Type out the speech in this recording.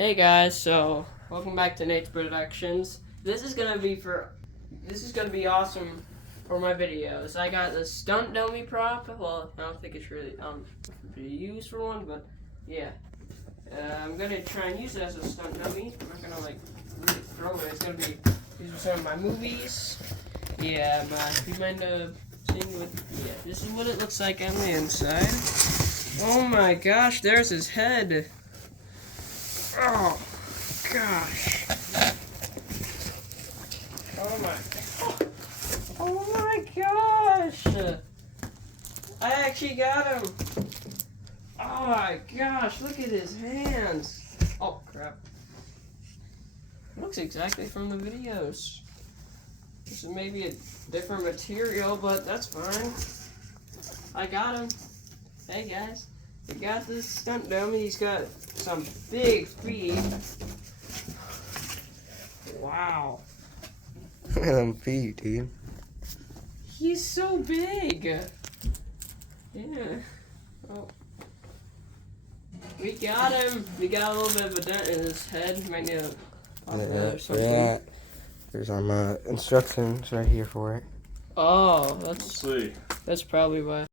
Hey guys, so welcome back to Nate's Productions. This is gonna be awesome for my videos. I got the stunt dummy prop. Well, I don't think it's really be used for one, but yeah. I'm gonna try and use it as a stunt dummy. I'm not gonna like really throw it. It's gonna be used for some of my movies. Yeah, you might seeing what? Yeah, this is what it looks like on the inside. Oh my gosh, there's his head. Oh gosh. Oh my gosh. I actually got him. Oh my gosh, look at his hands. Oh crap. It looks exactly from the videos. This is maybe a different material, but that's fine. I got him. Hey guys. We got this stunt dummy. He's got some big feet. Wow. Them feet, dude. He's so big. Yeah. Oh. We got him. We got a little bit of a dent in his head. He might need a or something. Yeah. There's some instructions right here for it. Oh, Let's see. that's probably why.